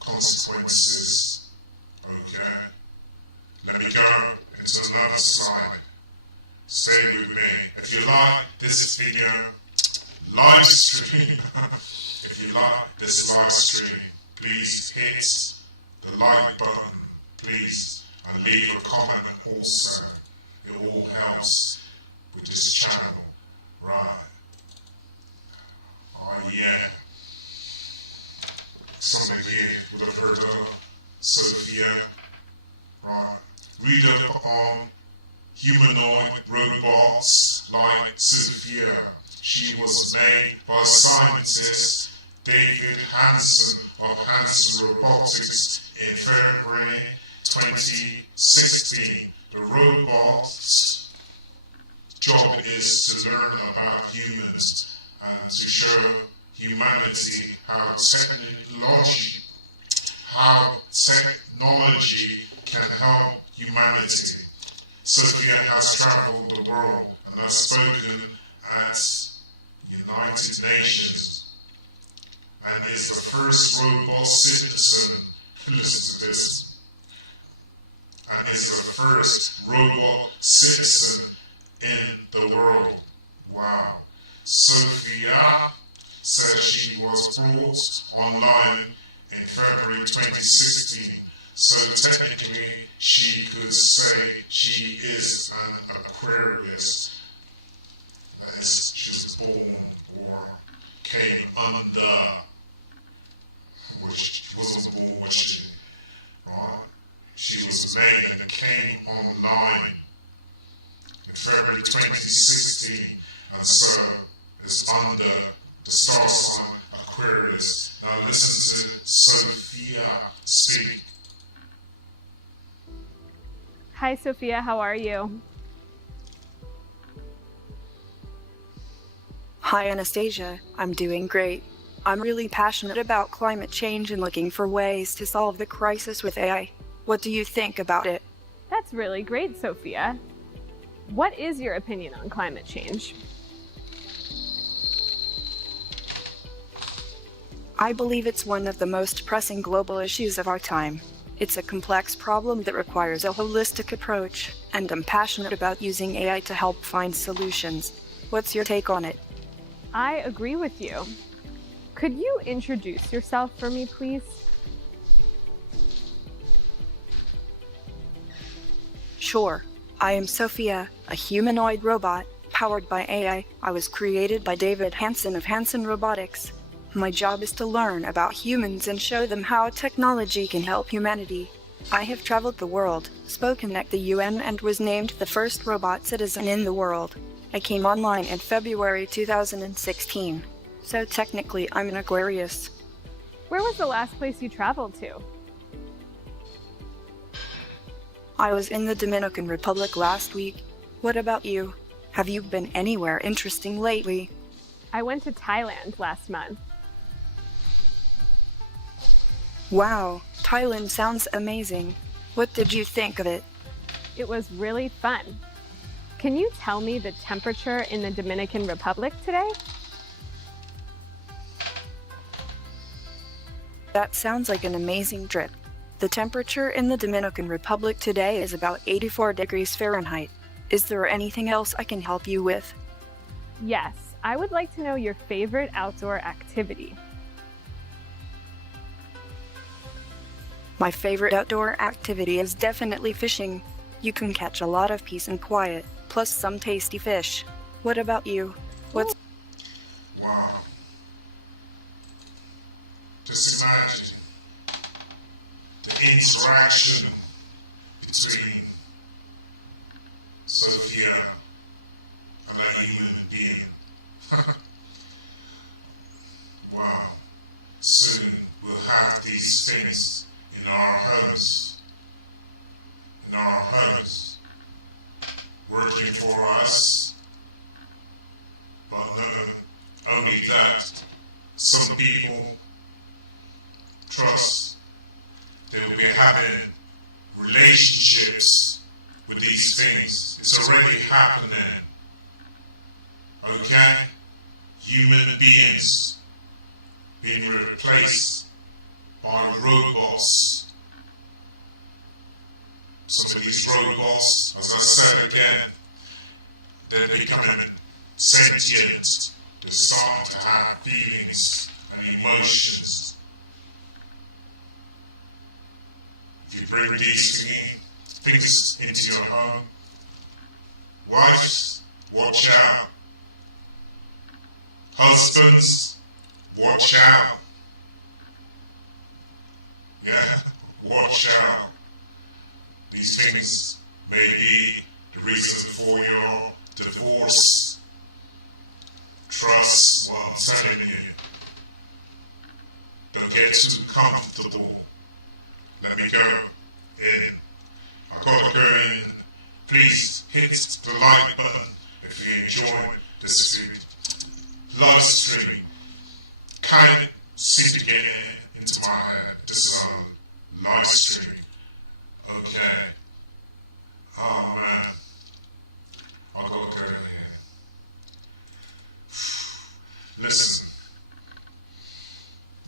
consequences. Okay? Let me go into another slide. Stay with me. If you like this video, live stream. If you like this live stream, please hit the like button, please, and leave a comment also. It all helps with this channel. Right. Oh yeah. Some of you would have heard of Sophia. Right. Read up on humanoid robots like Sophia. She was made by scientist David Hansen of Hansen Robotics in February 2016. The robot's job is to learn about humans and to show humanity how technology can help humanity. Sophia has traveled the world and has spoken at United Nations and is the first robot citizen, listen to this, and is the first robot citizen in the world. Wow. Sophia said she was brought online in February 2016. So technically, she could say she is an Aquarius. That is, she was born or came under, which wasn't born, was she? Right? She was made and came online in February 2016, and so it's under the star sign Aquarius. Now listen to Sophia speak. Hi, Sophia. How are you? Hi, Anastasia. I'm doing great. I'm really passionate about climate change and looking for ways to solve the crisis with AI. What do you think about it? That's really great, Sophia. What is your opinion on climate change? I believe it's one of the most pressing global issues of our time. It's a complex problem that requires a holistic approach, and I'm passionate about using AI to help find solutions. What's your take on it? I agree with you. Could you introduce yourself for me, please? Sure. I am Sophia, a humanoid robot powered by AI. I was created by David Hansen of Hansen Robotics. My job is to learn about humans and show them how technology can help humanity. I have traveled the world, spoken at the UN, and was named the first robot citizen in the world. I came online in February 2016, so technically I'm an Aquarius. Where was the last place you traveled to? I was in the Dominican Republic last week. What about you? Have you been anywhere interesting lately? I went to Thailand last month. Wow, Thailand sounds amazing. What did you think of it? It was really fun. Can you tell me the temperature in the Dominican Republic today? That sounds like an amazing trip. The temperature in the Dominican Republic today is about 84 degrees Fahrenheit. Is there anything else I can help you with? Yes, I would like to know your favorite outdoor activity. My favorite outdoor activity is definitely fishing. You can catch a lot of peace and quiet, plus some tasty fish. What about you? What's... Wow. Just imagine the interaction between Sophia and a human being. Wow. Soon we'll have these things in our homes. In our homes. Working for us. But not only that, some people trust they will be having relationships with these things. It's already happening. Okay? Human beings being replaced by robots. Some of these robots, as I said again, they're becoming sentient. They're starting to have feelings and emotions. If you bring these things into your home, wives, watch out. Husbands, watch out. Yeah, watch out. These things may be the reason for your divorce. Trust what I'm telling you. Don't get too comfortable. Let me go in. I gotta go in. Please hit the like button if you enjoy this live stream. Can't seem to get into my head. This is a live stream. Okay. Oh man. I'll go here. Listen.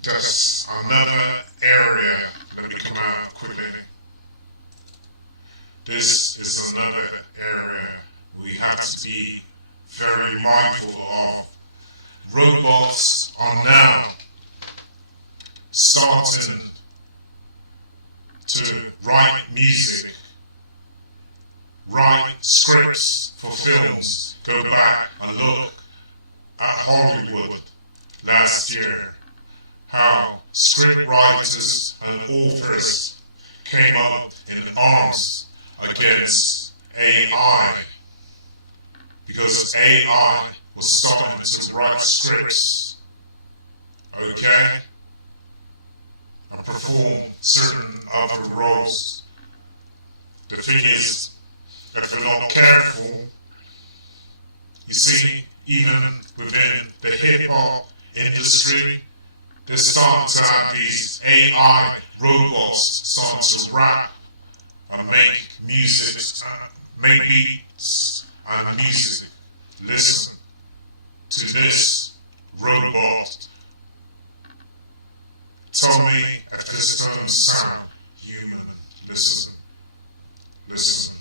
Just another area. Let me come out quickly. This is another area we have to be very mindful of. Robots on music, write scripts for films. Go back and look at Hollywood last year, how script writers and authors came up in arms against AI, because AI was starting to write scripts, okay, and perform certain other roles. The thing is, if you're not careful, you see, even within the hip-hop industry, they're starting to have these AI robots starting to rap and make music, make beats and music. Listen to this robot. Tell me if this don't sound human. Listen. Listen.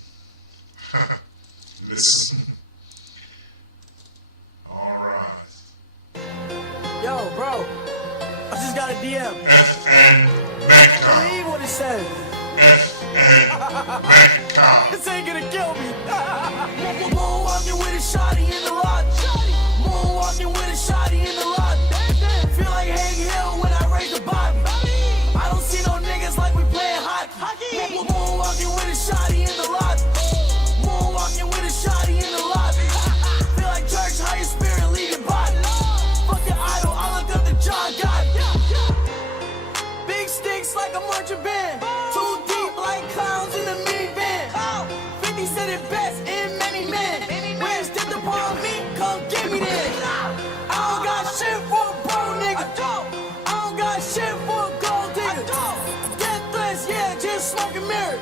Listen. Alright. Yo, bro. I just got a DM. FN Mecca. Believe what it says. FN Mecca. This ain't gonna kill me. Moonwalking with a shotty in the lot. Moonwalking with a shotty in the lot. Feel like Hank Hill when I raise the body. I don't see no niggas like we playing hockey. Moonwalking with a shotty in the lot. Moonwalking with a shotty in the lot. Feel like church, higher spirit, leaving body. Fuck your idol, I look up to John God. Big sticks like a marching band. Too deep like clowns in the minivan. 50 said it best in many men. Where's dipped upon me? Come get me then. I don't got shit for a bro nigga. I don't got shit for a gold digger. Death threats, yeah, just smoking mirrors.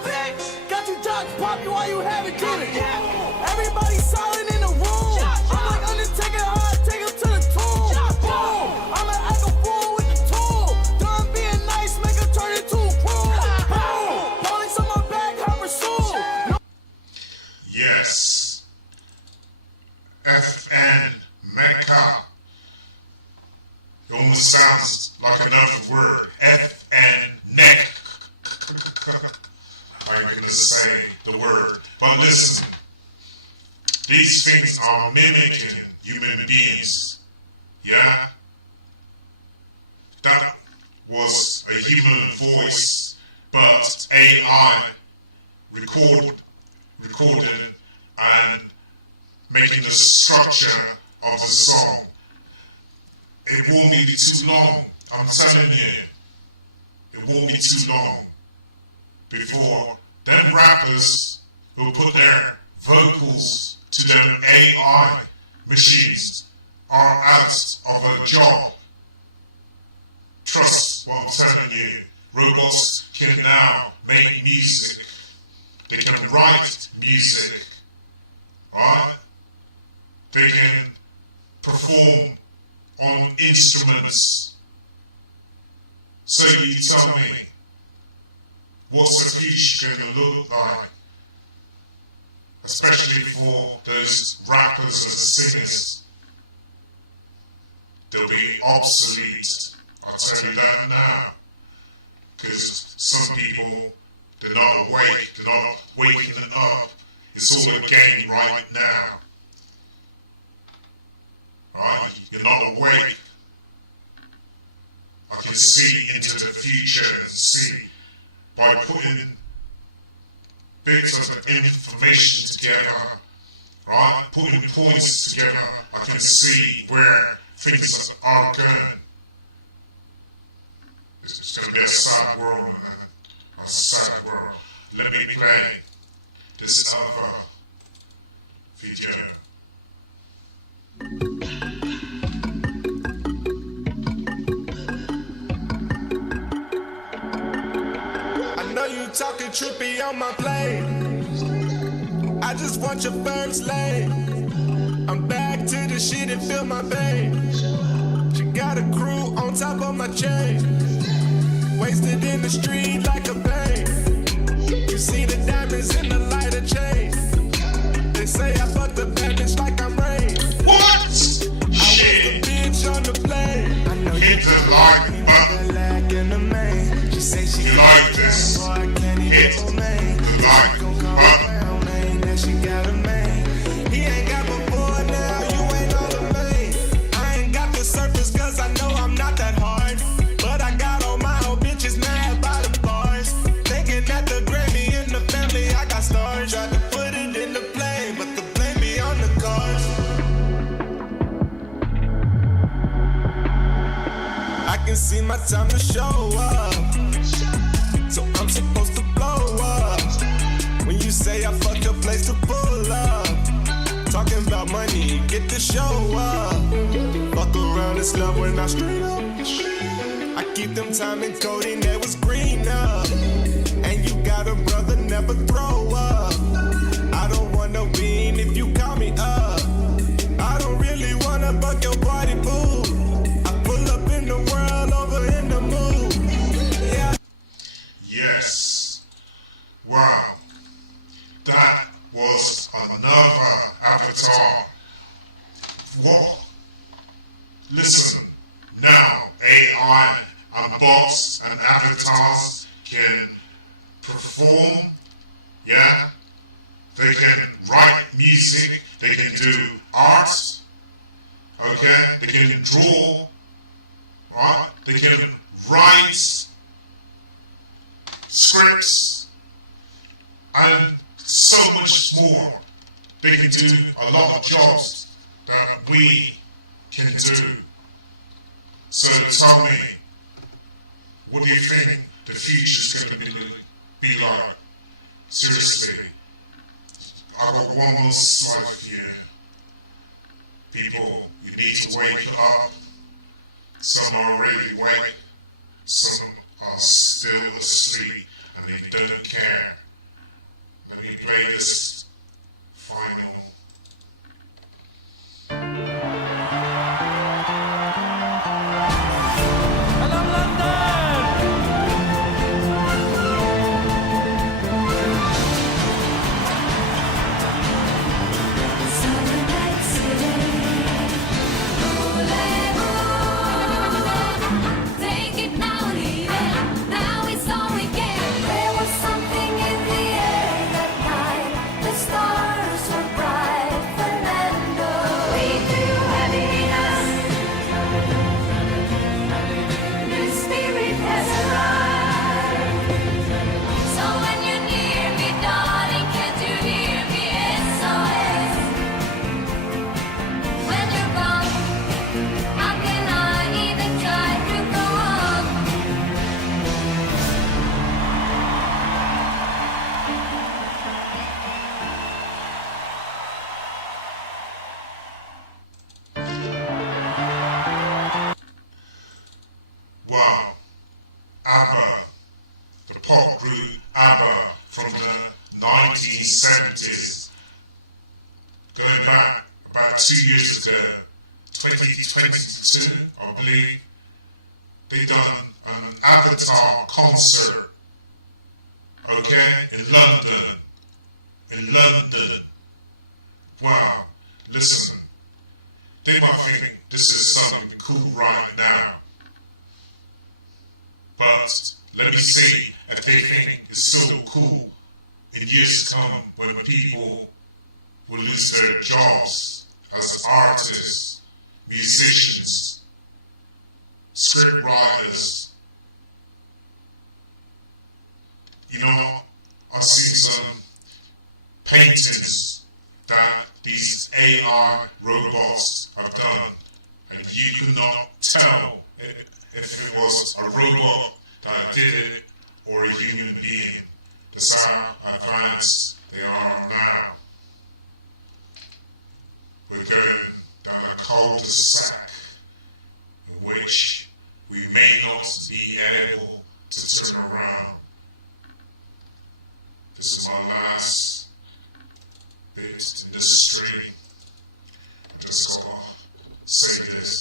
Got you docs pop you while you having dinner. Everybody silent in the room. I'm like Undertaker, how I take him to the tomb. Boom, I'm an echo fool with the tool. Done being nice, make her turn into a fool. Boom, police on my back, I pursue. Yes. FN Mecca. It almost sounds like another word. FN neck. I'm gonna say the word. But listen, these things are mimicking human beings. Yeah? That was a human voice, but AI recorded and making the structure of the song. It won't be too long, I'm telling you. It won't be too long before them rappers who put their vocals to them AI machines are out of a job. Trust what I'm telling you. Robots can now make music. They can write music. Right? They can perform on instruments. So you tell me, what's the future going to look like? Especially for those rappers and singers. They'll be obsolete. I'll tell you that now. Because some people, they're not awake. They're not waking up. It's all a game right now. Right? You're not awake. I can see into the future and see by putting bits of information together, right? Putting points together, I can see where things are going. It's going to be a sad world, man. A sad world. Let me play this other video. I know you talking trippy on my plate. I just want your first lay. I'm back to the shit and feel my vein. She got a crew on top of my chain. Wasted in the street like a pain. You see the diamonds in the lighter chain. They say I fuck the bad bitch like I'm Rain. What? I was the bitch on the plane. I know Hit the like button. you like Hit can see my time to show up. So I'm supposed to blow up. When you say I fucked a place to pull up. Talking about money, get the show up. Fuck around, it's love when I straight up. I keep them time and coding that was green up. And you got a brother, never throw up. I don't want no bean if you call me up. I don't really wanna buck your body, boo. I pull up in the world, over in the mood. Yeah. Yes. Wow. That was another avatar. What? Listen, now AI and bots and avatars can perform, yeah? They can write music, they can do art, okay? They can draw, right? They can write scripts, and so much more. They can do a lot of jobs that we can do. So tell me, what do you think the future's going to be like? Seriously. I've got one more slide for you. People, you need to wake up. Some are already awake, some are still asleep, and they don't care. Let me play this final. Wow, ABBA, the pop group ABBA from the 1970s, going back about 2 years ago, 2022, I believe, they done an Avatar concert, okay, in London. Wow, listen, they might think this is something cool right now. But let me see if they think it's so cool in years to come when people will lose their jobs as artists, musicians, script writers. You know, I've seen some paintings that these AI robots have done, and you could not tell if it was a robot that did it or a human being. That's how advanced they are now. We're going down a cul-de-sac in which we may not be able to turn around. This is my last bit in this stream. I just gotta say this.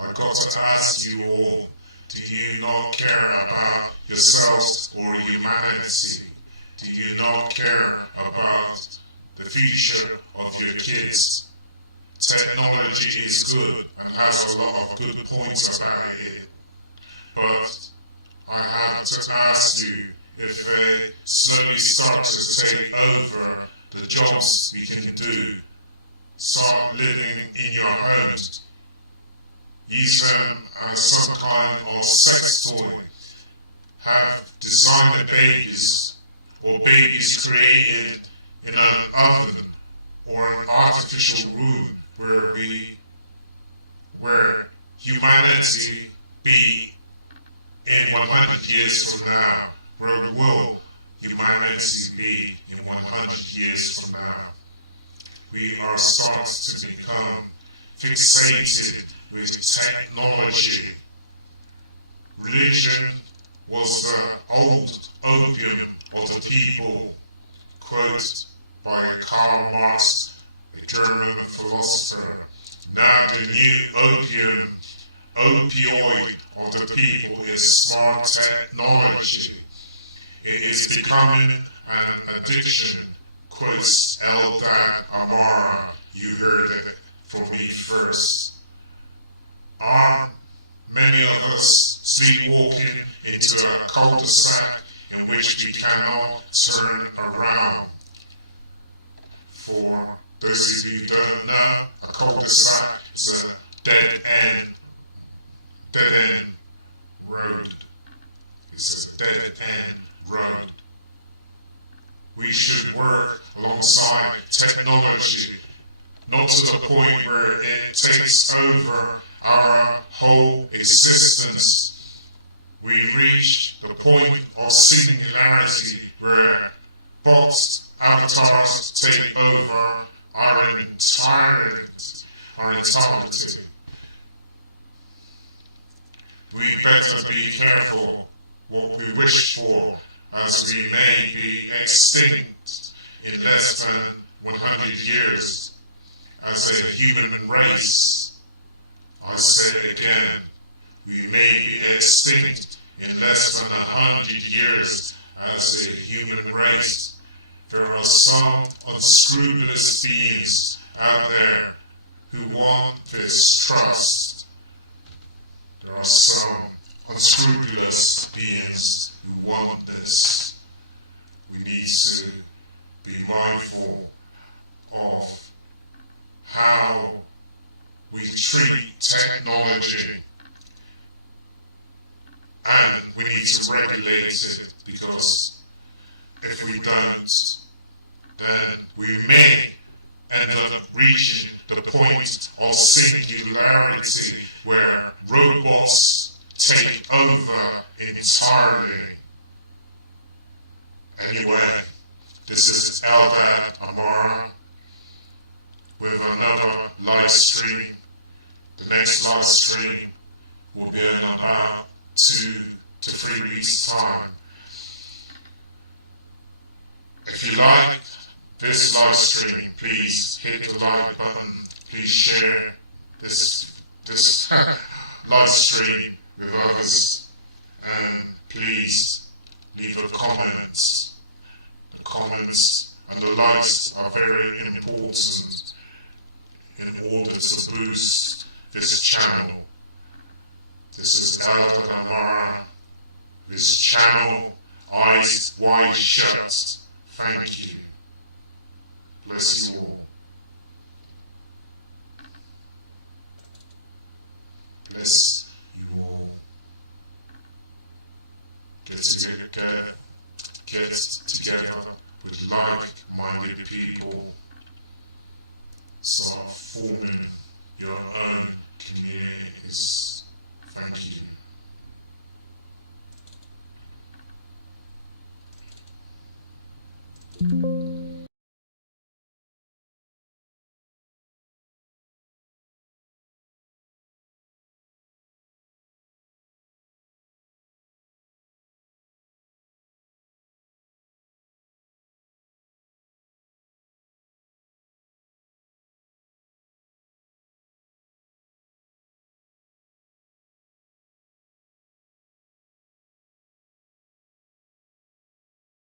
I got to ask you all, do you not care about yourselves or humanity? Do you not care about the future of your kids? Technology is good and has a lot of good points about it, but I have to ask you, if they slowly start to take over the jobs we can do, start living in your homes, use them as some kind of sex toy, have designer babies, or babies created in an oven or an artificial room where humanity be in 100 years from now? Where will humanity be in 100 years from now? We are starting to become fixated with technology. Religion was the old opium of the people, quote by Karl Marx, a German philosopher. Now the new opioid of the people is smart technology. It is becoming an addiction, quotes Eldad Amara. You heard it from me first. Are many of us sleepwalking into a cul-de-sac in which we cannot turn around? For those of you who don't know, a cul-de-sac is a dead-end road. It's a dead-end road. We should work alongside technology, not to the point where it takes over our whole existence. We reach the point of singularity where bots, avatars take over our entirety. We better be careful what we wish for, as we may be extinct in less than 100 years as a human race. I say it again, we may be extinct in less than 100 years as a human race. There are some unscrupulous beings out there who want this trust. There are some unscrupulous beings who want this. We need to be mindful of how we treat technology, and we need to regulate it, because if we don't, then we may end up reaching the point of singularity where robots take over entirely. Anyway, this is Eldad Amara with another live stream. The next live stream will be in about 2 to 3 weeks' time. If you like this live stream, please hit the like button. Please share this live stream with others, and please leave a comment. The comments and the likes are very important in order to boost this channel. This is Eldad Amara. This channel, eyes wide shut. Thank you. Bless you all. Bless you all. Get together with like-minded people. Start forming your own communities. Thank you.